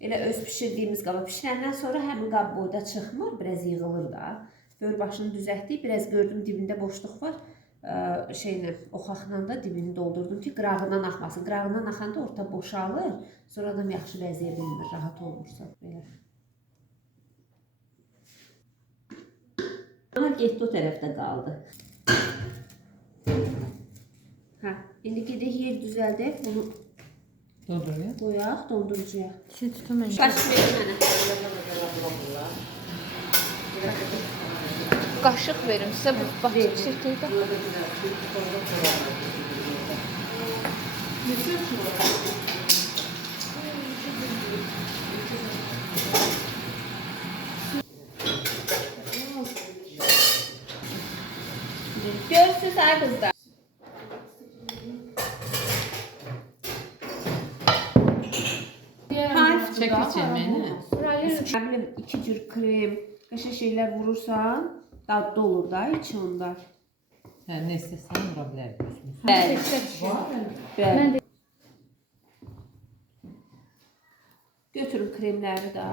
Elə öz pişirdiyimiz qaba pişirəndən sonra həmin qab boyda çıxmır, biraz yığılır da. Böyür başını düzəltdik, biraz gördüm dibində boşluq var. Şeylə, oxaqla da dibini doldurdum ki, qırağından axmasın. Qırağından axanda orta boşalır, sonra adam yaxşı vəziyə bilmir, rahat olmursa belə. Ama getdi o tərəfdə qaldı. Hə, indi gedək yer düzəldək, bunu qoyaq dondurucuya. Şey tutum önce. Qaşıq verin mənə. Qaşıq verim sizə bu bax çəkirdə. Görürsünüz ay qızlar. Çekiç yemeğini. Ne bileyim 2 cür krem, qəşəng şeylər vurursan, dadlı olur da içi onda. Hə, nə istəsən vura bilərsiniz. Bəli. Bəli. Götürün kremləri də.